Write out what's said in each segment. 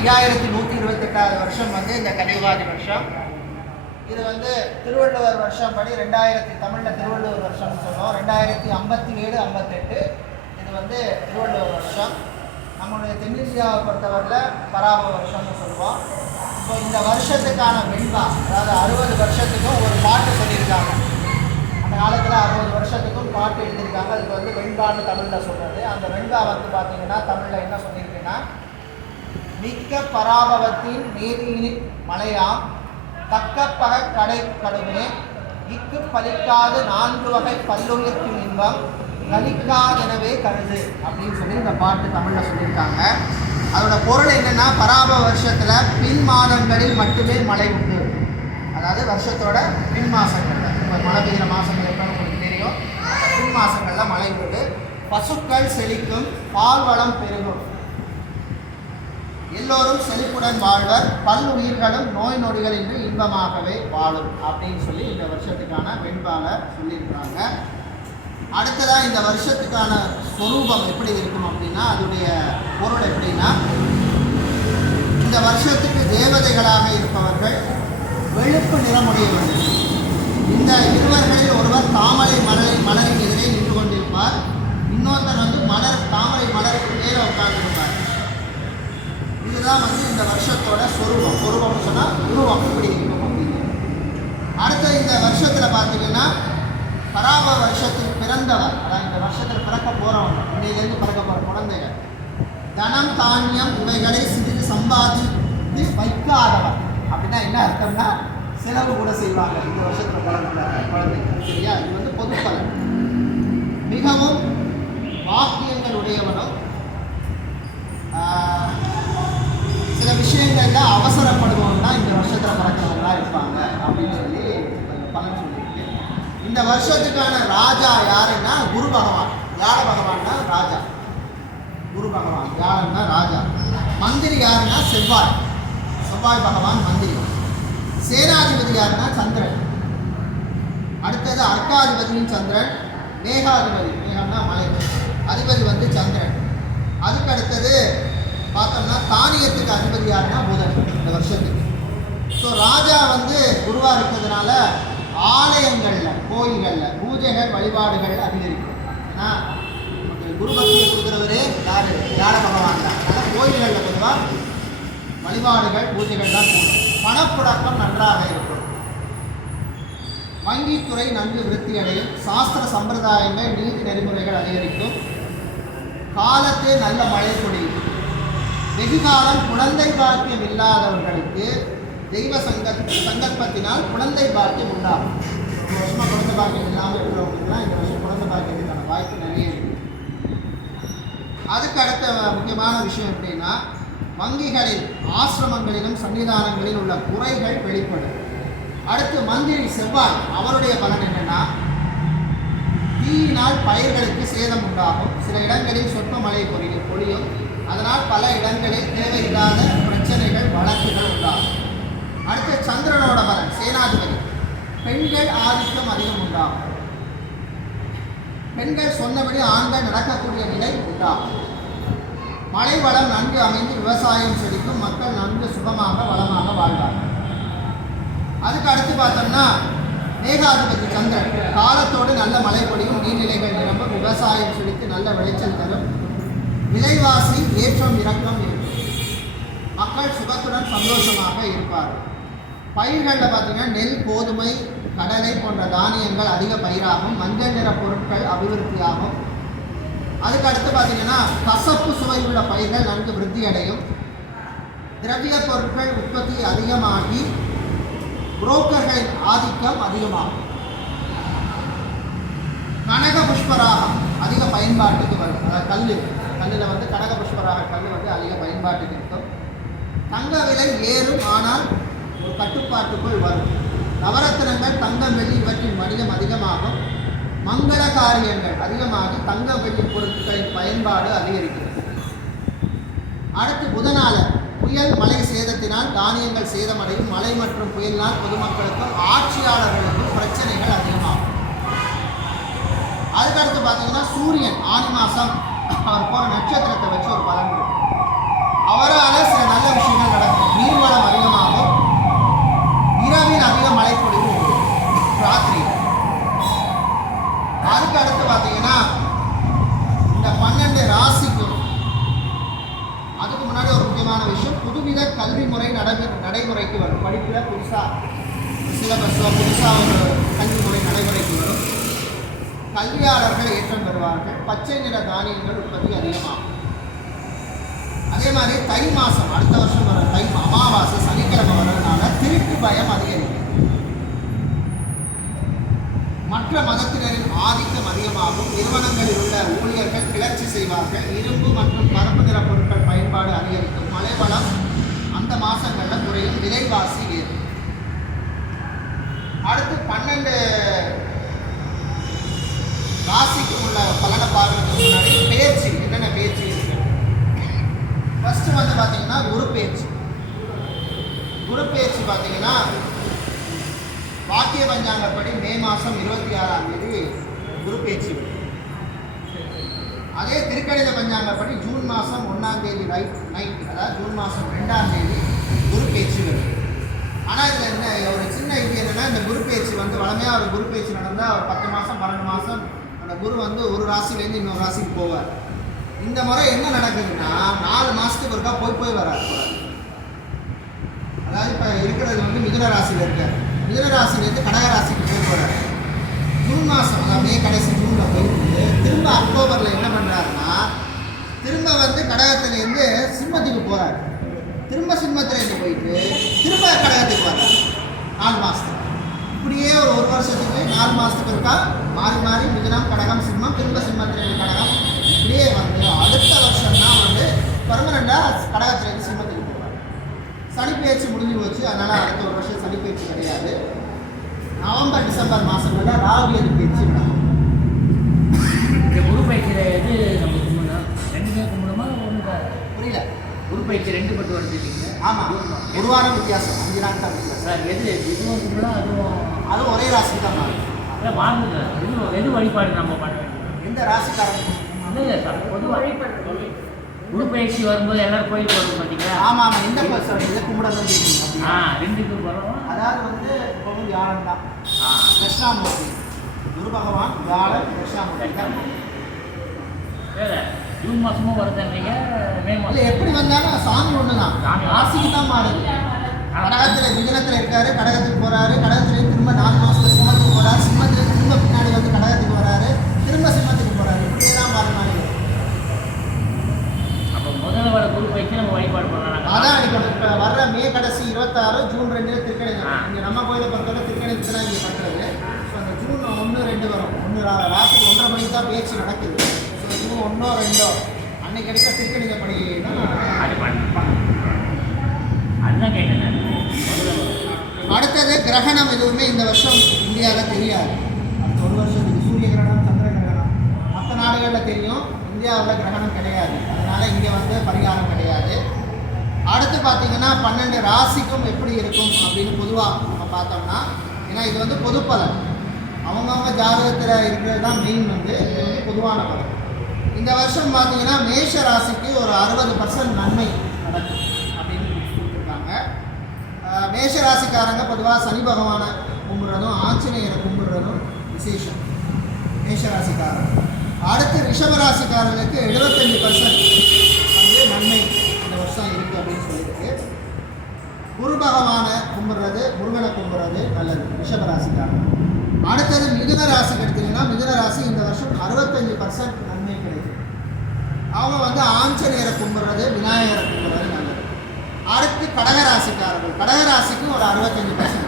5128வது வருஷம் வந்து இந்த கலியுகாதி வருஷம். இது வந்து திருவள்ளுவர் வருஷம் படி 2000 தமிழில் திருவள்ளுவர் வருஷம்னு சொல்லுவோம். 2057-58 இது வந்து திருவள்ளுவர் வருஷம். நம்மளுடைய தென்னிந்தியாவை பொறுத்தவரையில் பராப வருஷம்னு சொல்லுவோம். இப்போ இந்த வருஷத்துக்கான வெண்பா, அதாவது 60 வருஷத்துக்கும் ஒரு பாட்டு சொல்லியிருக்காங்க. அந்த காலத்தில் 60 வருஷத்துக்கும் பாட்டு எழுதியிருக்காங்க. அதுக்கு வந்து வெண்பான்னு தமிழில் சொல்கிறது. அந்த வெண்பா வந்து பார்த்திங்கன்னா தமிழில் என்ன சொல்லியிருக்குன்னா, மிக்க பராபவத்தின் நீதியின் மலையாம் தக்கப்பக கடை கடுமே இக்கு பலிக்காது 4 வகை பல்லுயிர்க்கும் இன்பம் கலிக்காதெனவே கருது அப்படின்னு சொல்லி இந்த பாட்டு தமிழில் சொல்லியிருக்காங்க. அதோட பொருள் என்னென்னா, பராப வருஷத்தில் பின் மாதங்களில் மட்டுமே மழை உண்டு. அதாவது வருஷத்தோட பின் மாதங்களில், இப்போ மழை பெய்கிற மாதங்கள் எப்போ உங்களுக்கு தெரியும், பின் மாதங்களில் மழை உண்டு. பசுக்கள் செழிக்கும், பால் வளம் பெருகும், எல்லோரும் செழிப்புடன் வாழ்வர், பல் உயிர்களும் நோய் நொடிகளின்றி இன்பமாகவே வாழும் அப்படின்னு சொல்லி இந்த வருஷத்துக்கான வெண்பால சொல்லியிருக்கிறாங்க. அடுத்ததாக இந்த வருஷத்துக்கான ஸ்வரூபம் எப்படி இருக்கும் அப்படின்னா, அதோடைய பொருள் எப்படின்னா, இந்த வருஷத்துக்கு தேவதைகளாக இருப்பவர்கள் வெளுப்பு நிறமுடையவர்கள். இந்த இருவர்களில் ஒருவர் தாமரை மலரின் எதிரே நின்று கொண்டிருப்பார். இன்னொருத்தர் வந்து தாமரை மலருக்கு மேலே உட்கார்ந்துருப்பார். இதுதான் வந்து இந்த வருஷத்தோட சொரூபம்னு சொன்னால் உருவம் எப்படி இருக்கும் அப்படின்னு. அடுத்த இந்த வருஷத்தில் பார்த்தீங்கன்னா, பராப வருஷத்தில் பிறந்தவர், அதாவது இந்த வருஷத்தில் பிறக்க போகிறவங்க, இன்னையிலேருந்து பிறக்க போகிற குழந்தைகள், தனம் தானியம் இவைகளை சிறிது சம்பாதித்து வைக்காதவர். அப்படின்னா என்ன அர்த்தம்னா, செலவு கூட செய்வாங்க இந்த வருஷத்தில் குழந்தைகள். சரியா? இது வந்து பொதுப்பலன். மிகவும் வாக்கியங்கள் உடையவனும் சில விஷயங்கள்ல அவசரப்படுவோம்னா இந்த வருஷத்தில் பிறக்கிறவங்களா இருப்பாங்க அப்படின்னு சொல்லி பலன் சொல்லியிருக்கு. இந்த வருஷத்துக்கான ராஜா யாருன்னா குரு பகவான். வியாழ பகவான் தான் ராஜா. குரு பகவான், வியாழன் தான் ராஜா. மந்திரி யாருன்னா செவ்வாய் பகவான் மந்திரி. சேனாதிபதி யாருன்னா சந்திரன். அடுத்தது அர்க்காதிபதியும் சந்திரன். மேகாதிபதி, மேகம்னா மலை, அதிபதி வந்து சந்திரன். அதுக்கு அடுத்தது பார்த்தோம்னா தானியத்துக்கு அதிபதி யாருன்னா புதன் இந்த வருஷத்துக்கு. ஸோ ராஜா வந்து குருவாக இருக்கிறதுனால ஆலயங்களில், கோயில்களில் பூஜைகள் வழிபாடுகள் அதிகரிக்கும். ஏன்னா குரு பக்தியை கொடுக்குறவரே யார்? வியாழ பகவான் தான். அதனால் கோயில்களில் பொதுவாக வழிபாடுகள் பூஜைகள் தான் கூடும். பணப்புழக்கம் நன்றாக இருக்கும். வங்கித்துறை நன்கு விருத்தி அடையும். சாஸ்திர சம்பிரதாயங்கள், நீதி நெறிமுறைகள் அதிகரிக்கும். காலத்தே நல்ல மழை பொழியும். வெகுகாலம் குழந்தை பாக்கியம் இல்லாதவர்களுக்கு தெய்வ சங்கல்பத்தினால் குழந்தை பாக்கியம் உண்டாகும். ஒரு வருஷமாக குழந்தை பாக்கியம் இல்லாமல் இருக்கிறவங்களுக்குலாம் இந்த வருஷம் குழந்தை பாக்கியத்துக்கான வாய்ப்பு நிறைய இருக்குது. அதுக்கு அடுத்த முக்கியமான விஷயம் எப்படின்னா, வங்கிகளில், ஆசிரமங்களிலும் சன்னிதானங்களில் உள்ள குறைகள் வெளிப்படும். அடுத்து மந்திரி செவ்வாய், அவருடைய பலன் என்னென்னா, தீயினால் பயிர்களுக்கு சேதம் உண்டாகும். சில இடங்களில் சொற்ப மழை பொழியும். அதனால் பல இடங்களில் தேவையில்லாத பிரச்சனைகள், வழக்குகள் உண்டாகும். அடுத்து சந்திரனோட பலன், சேனாதிபதி, பெண்கள் ஆதிக்கம் அதிகம் உண்டாகும். பெண்கள் சொன்னபடி ஆண்கள் நடக்கக்கூடிய நிலை உண்டாகும். மழை வளம் நன்கு அமைந்து விவசாயம் செழிக்கும். மக்கள் நன்கு சுகமாக வளமாக வாழ்வார்கள். அதுக்கு அடுத்து பார்த்தோம்னா மேகாதிபதி சந்திரன், காலத்தோடு நல்ல மழை பொழியும். நீர்நிலைகள் நிரம்பும். விவசாயம் செழித்து நல்ல விளைச்சல் தரும். விலைவாசி ஏற்றம் இறக்கம் இருக்கும். மக்கள் சுகத்துடன் சந்தோஷமாக இருப்பார்கள். பயிர்களில் பார்த்தீங்கன்னா நெல், கோதுமை, கடலை போன்ற தானியங்கள் அதிக பயிராகும். மஞ்சள் நிற பொருட்கள் அபிவிருத்தியாகும். அதுக்கு அடுத்து பார்த்தீங்கன்னா கசப்பு சுவையுள்ள பயிர்கள் நன்கு விருத்தி அடையும். திரவிய பொருட்கள் உற்பத்தி அதிகமாகி புரோக்கர்களின் ஆதிக்கம் அதிகமாகும். கனக புஷ்பராகம் அதிக பயன்பாட்டுக்கு வரும். அதாவது கல்லில் வந்து கனக புஷ்பராக கல் வந்து அதிக பயன்பாட்டுக்கு இருக்கும். தங்க விலை ஏறும், ஆனால் ஒரு கட்டுப்பாட்டுக்குள் வரும். நவரத்தினங்கள், தங்கம், வெள்ளி இவற்றின் வணிகம் அதிகமாகும். மங்கள காரியங்கள் அதிகமாகி தங்க வெள்ளி பொருட்களின் பயன்பாடு அதிகரிக்கிறது. அடுத்து புதனாளர், புயல் மழை சேதத்தினால் தானியங்கள் சேதமடையும். மழை மற்றும் புயலினால் பொதுமக்களுக்கும் ஆட்சியாளர்களுக்கும் பிரச்சனைகள் அதிகமாகும். அதுக்கடுத்து பார்த்தீங்கன்னா சூரியன், ஆனி மாதம் அவர் போகிற நட்சத்திரத்தை வச்சு ஒரு பலன் இருக்கு. அவரால் சில நல்ல விஷயங்கள் முக்கியமான விஷயம், புதுவித கல்வி முறை நடைமுறைக்கு வரும். படிப்பில் புதுசாக சிலபஸில் புதுசாக ஒரு கல்வி முறை நடைமுறைக்கு வரும். கல்வியாளர்கள் ஏற்றம் பெறுவார்கள். பச்சை நிற தானியங்கள் உற்பத்தி அதிகமாகும். அதே மாதிரி தை மாதம் அடுத்த வருஷம் வர தை அமாவாசை சனிக்கிழமை வர்றதுனால திருட்டு பயம் அதிகரிக்கும். மற்ற மதத்தினரின் ஆதிக்கம் அதிகமாகும். நிறுவனங்களில் உள்ள ஊழியர்கள் கிளர்ச்சி செய்வார்கள். இரும்பு மற்றும் கருப்பு நிற பொருட்கள் பயன்பாடு அதிகரிக்கும். மழை வளம் அந்த மாதங்களில் குறையும். விலைவாசி ஏறும். அடுத்து 12 ராசிக்கு உள்ள பலனை பார்க்கறதுக்கு முன்னாடி பேச்சு என்னென்ன பேச்சு இருக்கு. ஃபர்ஸ்ட் வந்து பார்த்தீங்கன்னா குரு பேச்சு. குரு பேச்சு பார்த்தீங்கன்னா வாக்கிய பஞ்சாங்கப்படி மே மாதம் 26ஆம் தேதி குரு பேச்சு. அதே திருக்கணித பஞ்சாங்கப்படி ஜூன் மாதம் 1ஆம் தேதி நைட் அதாவது ஜூன் மாதம் 2ஆம் தேதி குரு பேச்சு வரும். ஆனால் இதில் என்ன ஒரு சின்ன இது என்னென்னா, இந்த குரு பேச்சு வந்து வளமையாக ஒரு குரு பேச்சு நடந்தால் ஒரு 10 மாதம் 12 மாதம் அந்த குரு வந்து ஒரு ராசிலேருந்து இன்னொரு ராசிக்கு போவார். இந்த முறை என்ன நடக்குதுன்னா 4 மாதத்துக்கு ஒருக்கா போய் வராது. அதாவது இப்போ இருக்கிறது வந்து மிதுன ராசியில் இருக்கார். மிதுன ராசிலேருந்து கடக ராசிக்கு போகிறார். ஜூன் மாதம் அதாவது மே கடைசி ஜூனில் போயிட்டு திரும்ப அக்டோபரில் என்ன பண்ணுறாருன்னா திரும்ப வந்து கடகத்துலேருந்து சிம்மத்துக்கு போகிறார். திரும்ப சிம்மத்துலேருந்து போயிட்டு திரும்ப கடகத்துக்கு வர்றார் 4 மாதத்துக்கு. இப்படியே ஒரு வருஷத்துக்கு 4 மாதத்துக்கு இருக்கா மாறி மாறி மிதுனம் கடகம் சிம்மம் திரும்ப சிம்மத்துலேருந்து கடகம் இப்படியே வந்து அடுத்த வருஷம் தான் வந்து பர்மனெண்டாக கடகத்துலேருந்து சிம்மத்துக்கு போகிறார். சனிப்பெயர்ச்சி முடிஞ்சு போச்சு. அதனால் அடுத்த ஒரு வருஷம் சனிப்பெயர்ச்சி கிடையாது. நவம்பர் டிசம்பர் மாதங்களில் ராகு எது பயிற்சி நடக்கும். இந்த குரு பயிற்சியில் எது நம்ம கும்பிடணும்? 2 கும்பிடணுமா? ஒன்று புரியல. குரு பயிற்சி 2 பட்டு வந்துட்டீங்க. ஆமாம், ஒரு வாரம் வித்தியாசம், 5 நாள் தான் வித்தியாசம். சார் எது இதுவும் கும்பிடலாம் அதுவும் ஒரே ராசி தான் மாறும். இல்லை மாறுது. எது வழிபாடு நம்ம பண்ண வேண்டும்? எந்த ராசிக்காரங்க? இல்லை சார் பொது வழிபாடு. குரு பயிற்சி வரும்போது எல்லாரும் கோயிலுக்கு வருவோம் பார்த்தீங்களா? ஆமாம் ஆமாம். இந்த பர்சன் இதை கும்பிடணும் கேட்குறீங்க. 2க்கு வரும். அதாவது வந்து இப்போவும் வியாழன் தான் தட்சிணாமூர்த்தி. குரு பகவான் வியாழன் தட்சிணாமூர்த்தி தான். ஜூன் மாதமும் வருதுன்றீங்க, மே மாதம் இல்லை எப்படி வந்தாலும் சாமி ஒன்று தான், ராசிக்கு தான் மாறுது. கடகத்தில் மிதுனத்தில் இருக்காரு, கடகத்துக்கு போகிறாரு, கடகத்துலேயும் திரும்ப 4 மாதத்துல சிம்மத்துக்கு போகிறாரு, சிம்மத்துலேயும் திரும்ப பின்னாடி வந்து கடகத்துக்கு வராரு, திரும்ப சிம்மத்துக்கு போகிறாரு. இப்படியே தான் மாறி மாறி வரும். அப்போ முதல்ல வர குரு பயிற்சி நம்ம வழிபாடு பண்ணலாம். அதான் அடிக்கணும். இப்போ வர்ற மே கடைசி 26 ஜூன் 2 திருக்கணிதம். இங்கே நம்ம கோயிலை பொறுத்தவரை திருக்கணிதத்தை தான் இங்கே பண்ணுறது. ஸோ அந்த ஜூன் 1 2 வரும். 1 ராத்திரி 1:30 மணிக்கு தான் பேச்சு நடக்குது. ஸோ ஜூன் 1 2 அன்னைக்கு எடுக்க திருக்கணிதப்படி அது அதுதான் கேட்டேன். அடுத்தது கிரகணம் எதுவுமே இந்த வருஷம் இந்தியாவில் தெரியாது. அடுத்த ஒரு வருஷத்துக்கு சூரிய கிரகணம் சந்திர கிரகணம் மற்ற நாடுகளில் தெரியும். இந்தியாவில் கிரகணம் கிடையாது. அதனால் இங்கே வந்து பரிகாரம் கிடையாது. அடுத்து பார்த்திங்கன்னா 12 ராசிக்கும் எப்படி இருக்கும் அப்படின்னு பொதுவாக நம்ம பார்த்தோம்னா, ஏன்னா இது வந்து பொது பலன், அவங்கவுங்க ஜாதகத்தில் இருக்கிறது தான் மெயின். வந்து இது வந்து பொதுவான பலன். இந்த வருஷம் பார்த்திங்கன்னா மேஷ ராசிக்கு ஒரு 60% நன்மை நடக்கும் அப்படின்னு கொடுத்துருக்காங்க. மேஷ ராசிக்காரங்க பொதுவாக சனி பகவானை கும்பிட்றதும் ஆஞ்சநேயரை கும்பிட்றதும் விசேஷம் மேஷ ராசிக்காரன். அடுத்து ரிஷபராசிக்காரர்களுக்கு 75% வந்து நன்மை இந்த வருஷம் இருக்குது அப்படின்னு சொல்லியிருக்கு. குரு பகவானை கும்பிட்றது, முருகனை கும்பிட்றது நல்லது ரிஷபராசிக்காரன். அடுத்தது மிதுன ராசிக்கு எடுத்திங்கன்னா மிதுன ராசி இந்த வருஷம் 65% நன்மை கிடைக்கும். அவங்க வந்து ஆஞ்சநேயரை கும்பிட்றது, விநாயகரை கும்பிட்றது நல்லது. அடுத்து கடகராசிக்காரர்கள், கடகராசிக்கு ஒரு 65%.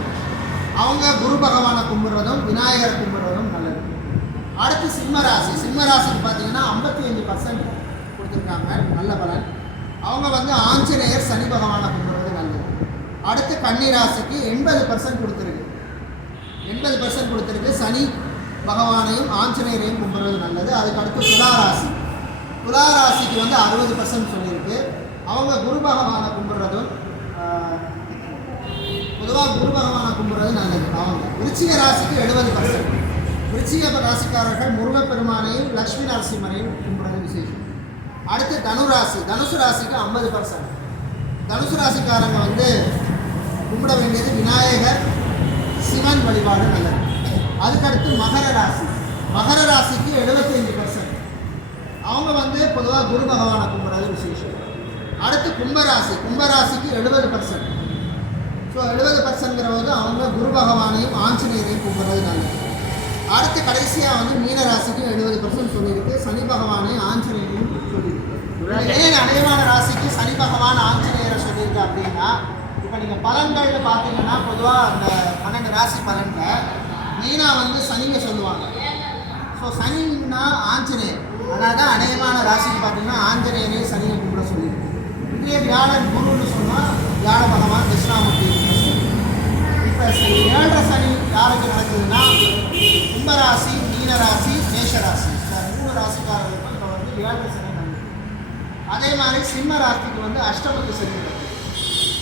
அவங்க குரு பகவானை கும்பிட்றதும் விநாயகரை கும்பிட்றதும் நல்லது. அடுத்து சிம்மராசி, சிம்மராசிக்கு பார்த்தீங்கன்னா 55% கொடுத்துருக்காங்க நல்ல பலன். அவங்க வந்து ஆஞ்சநேயர் சனி பகவானை கும்பிட்றது நல்லது. அடுத்து கன்னிராசிக்கு 80% கொடுத்துருக்கு. 80% கொடுத்துருக்கு. சனி பகவானையும் ஆஞ்சநேயரையும் கும்பிட்றது நல்லது. அதுக்கு அடுத்து துளாராசி, துளாராசிக்கு வந்து 60% சொல்லியிருக்கு. அவங்க குரு பகவானை கும்பிட்றதும் பொதுவாக குரு பகவானை கும்பிட்றது நல்லது. அவங்க விருச்சிக ராசிக்கு 70%. விருச்சிக ராசிக்காரர்கள் முருகப்பெருமானையும் லக்ஷ்மி நரசிம்மரையும் கும்பிட்றது விசேஷம். அடுத்து தனுராசி, தனுசு ராசிக்கு 50%. தனுசு ராசிக்காரங்க வந்து கும்பிட வேண்டியது விநாயகர், சிவன் வழிபாடு நல்லது. அதுக்கடுத்து மகர ராசி, மகர ராசிக்கு 75%. அவங்க வந்து பொதுவாக குரு பகவானை கும்பிட்றது விசேஷம். அடுத்து கும்பராசி. கும்பராசிக்கு 70%. ஸோ 70%ங்கிற போது அவங்க குரு பகவானையும் ஆஞ்சநேயரையும் கும்பிட்றது நல்லது. அடுத்து கடைசியாக வந்து மீனராசிக்கு 70% சொல்லியிருக்கு, சனி பகவானையும் ஆஞ்சநேயரையும் சொல்லியிருக்கு. ஏன் அநேகமான ராசிக்கு சனி பகவான் ஆஞ்சநேயரை சொல்லியிருக்கு அப்படின்னா, இப்போ நீங்கள் பலன்கள்னு பார்த்தீங்கன்னா பொதுவாக அந்த 12 ராசி பலனில் மெயினாக வந்து சனியை சொல்லுவாங்க. ஸோ சனின்னா ஆஞ்சநேயர், அதனால தான் அநேகமான ராசிக்கு பார்த்தீங்கன்னா ஆஞ்சநேயரையும் சனியை கும்பிட சொல்லியிருக்கு. இதே வியாழன் குருன்னு சொன்னால் வியாழ பகவான் தட்சிணாமூர்த்தி. இப்போ 7 சனி யாருக்கு நடக்குதுன்னா கும்பராசி, மீனராசி, மேஷராசி, இந்த 3 ராசிக்காரர்களுக்கும் இப்போ வந்து 7 சனி நடக்குது. அதே மாதிரி சிம்ம ராசிக்கு வந்து அஷ்டமத்து சனி நடக்குது.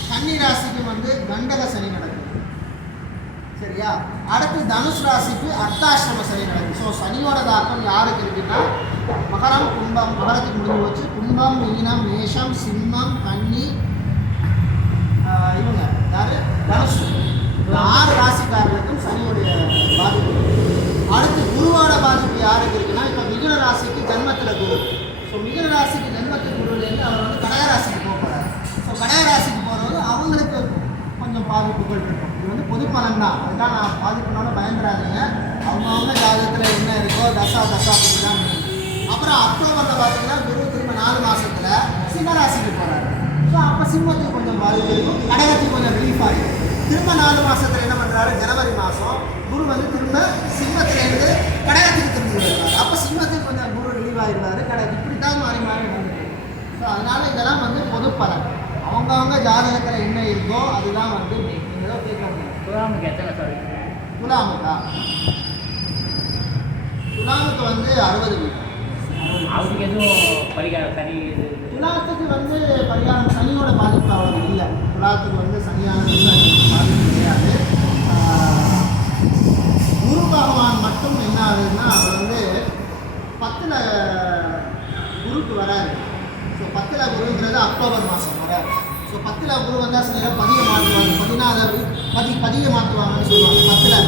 கன்னி ராசிக்கு வந்து கண்டக சனி நடக்குது. சரியா? அடுத்து தனுஷ் ராசிக்கு அர்த்தாஷ்டம சனி நடக்குது. ஸோ சனியோட தாக்கம் யாருக்கு இருக்குன்னா மகரம், கும்பம், மகரத்துக்கு முடிஞ்சு போச்சு. கும்பம், மீனம், மேஷம், சிம்மம், கன்னி, இவங்க யாரு தனுஷ், 6 ராசிக்காரர்களுக்கும் சனியுடைய பாதிப்பு. அடுத்து குருவோட பாதிப்பு யாருக்கு இருக்குன்னா இப்போ மிதுன ராசிக்கு ஜன்மத்தில் குரு. ஸோ மிதுன ராசிக்கு ஜன்மத்தில் குருவிலேருந்து அவர் வந்து கடகராசிக்கு போக போகிறார். ஸோ கடகராசிக்கு போகிறது அவங்களுக்கு கொஞ்சம் பாதிப்புகள் இருக்கும். இது வந்து பொது பலன் தான், அதுதான் நான் பாதிப்புனோட பயந்துடாதீங்க. அவங்கவுங்க ஜாதகத்தில் என்ன இருக்கோ தசா பற்றி தான். அப்புறம் அக்டோபரில் பார்த்தீங்கன்னா குரு திரும்ப 4 மாதத்தில் சிம்மராசிக்கு போகிறாரு. ஸோ அப்போ சிம்மத்துக்கு கொஞ்சம் பாதிப்பு இருக்கும், கடகத்துக்கு கொஞ்சம் ரிலீஃப் ஆகிடும். திரும்ப 4 மாதத்தில் என்ன பண்ணுறாரு, ஜனவரி மாதம் குரு வந்து திரும்ப சிம்மத்திலேருந்து கடகத்துக்கு திரும்பி வருவார். அப்போ சிம்மத்துக்கு கொஞ்சம் குரு ரிலீவ் ஆகிடுவார், கடகம் இப்படி தான் மாறி மாறி வந்துருக்கு. ஸோ அதனால் இதெல்லாம் வந்து பொது பலன், அவங்கவுங்க ஜாதகத்தில் என்ன இருக்கோ அதுதான் வந்து நீங்கள் ஏதோ கேட்க முடியும். துலாமுக்கு எத்தனை சாரி? துலாமுக்கா? துலாமுக்கு வந்து 60 வீடு. அவருக்கு எதுவும் பரிகாரம் சனி? துலாத்துக்கு வந்து பரிகாரம் சனியோட பாதிப்பு அவ்வளோ இல்லை. துலாத்துக்கு வந்து சனியான பாதிப்பு கிடையாது. குரு பகவான் மட்டும் என்ன ஆகுதுன்னா அவர் வந்து 10ல் குருக்கு வராரு. ஸோ 10ல் குருங்கிறது அக்டோபர் மாதம் வராரு. ஸோ 10ல் குரு வந்தால் சில நேரம் பதியை மாற்றுவாங்க, 14 பதியை மாற்றுவாங்கன்னு சொல்லுவாங்க. 10ல்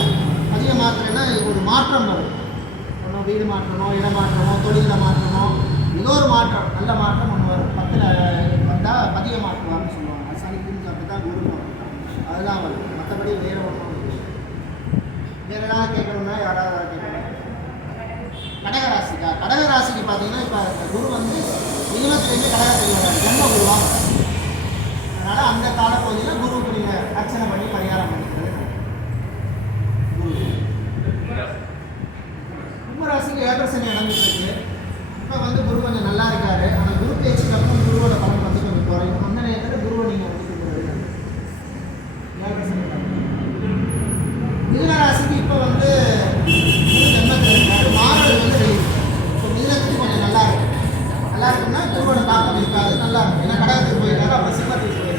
பதியை மாற்றுறேன்னா ஒரு மாற்றம் வரும். ஒன்றும் வீடு மாற்றணும், இடம் மாற்றணும், தொழிலை மாற்றணும், ஏதோ ஒரு மாற்றம், நல்ல மாற்றம் ஒன்று வரும். 10ல் வந்தால் பதியை மாற்றுவாங்கன்னு சொல்லுவாங்க. சனிக்குன்னு அப்படி தான் குரு அதுதான் வரும். மற்றபடி வேறு ஒன்றும் வேறு ஏதாவது கேட்கணும்னா யாராவது கேட்கணும். கடகராசிக்கா? கடகராசிக்கு பார்த்தீங்கன்னா இப்போ குரு வந்து மிதுனத்துலேருந்து கடகத்துக்கு வராது, ஜென்ம குருவாக. அதனால் அந்த காலப்பகுதியில் குருவுக்கு நீங்கள் அர்ச்சனை பண்ணி பரிகாரம் பண்ணிக்கிறது. கும்பராசிக்கு 7 சனி நடந்துட்டு இருக்கு. இப்போ வந்து குரு கொஞ்சம் நல்லா இருக்காரு. ஆனால் குரு பேச்சுக்கு அப்புறம் குருவோட பலன் வந்து கொஞ்சம் குறையும். அந்த நேரத்தில் குருவை நீங்கள் வந்து கொடுக்குறது 7 சனி. மிதுனராசிக்கு இப்போ வந்து குரு ஜென்மத்தில் இருக்காரு, மாறல் வந்து வெளியே. ஸோ மிதுனத்துக்கு கொஞ்சம் நல்லா இருக்கு. நல்லா இருக்குன்னா குருவோட தாக்கம் இருக்காது, நல்லா இருக்கும். ஏன்னா கடகத்துக்கு போயிருக்காரு, அப்புறம் சிம்மத்துக்கு போயிருக்காரு.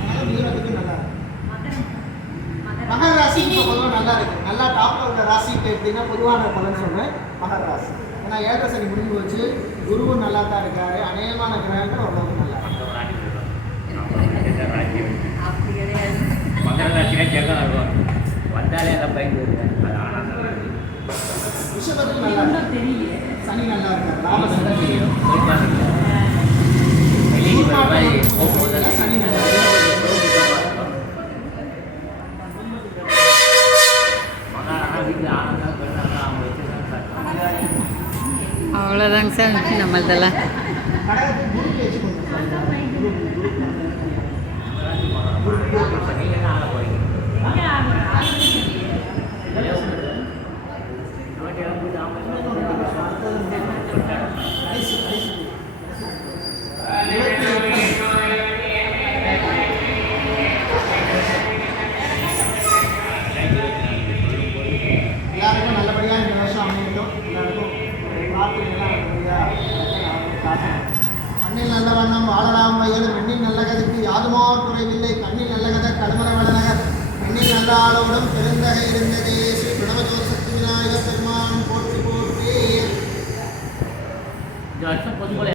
அதனால் மிதுனத்துக்கு நல்லா இருக்கு. மகர ராசி இப்போ பொதுவாக நல்லா இருக்குது. நல்லா டாப்பில் உள்ள ராசிக்கு எப்படின்னா பொதுவான பலன் சொல்கிறேன். மகர ராசி ஏன்னா 7 சனி முடிஞ்சு போச்சு, குருவும் நல்லா தான் இருக்காரு, அநேகமான கிரகங்கள் ஓரளவுக்கு நல்லா இருக்கு. மகர ராசினா ஜெகம் இருக்கும், வந்தாலே அதை பயந்து ரிஷபத்துக்கு நல்லா இருக்கு, சனி நல்லா இருக்காரு, லாபம் தெரியும். சனி நல்லா இருக்கு. அவ்வளோதாங்க சார் நம்மள்தெல்லாம். எல்லாருக்கும் நல்லபடியாக இந்த வருஷம் அமையட்டும். எல்லாருக்கும் மண்ணில் நல்ல வண்ணம் வாழலாம் வயலும் பெண்ணின் நல்ல கதைக்கு யாதுமோ குறைவில்லை. கண்ணில் நல்ல கதை கடுமர வளநகர் பெண்ணில் நல்ல ஆளோடும் பெருந்தகை இருந்ததே. ஸ்ரீ பிரணவஜோதி சக்தி விநாயகர் பெருமான் போற்றி போற்றி. இந்த வருஷம் பொதுமலை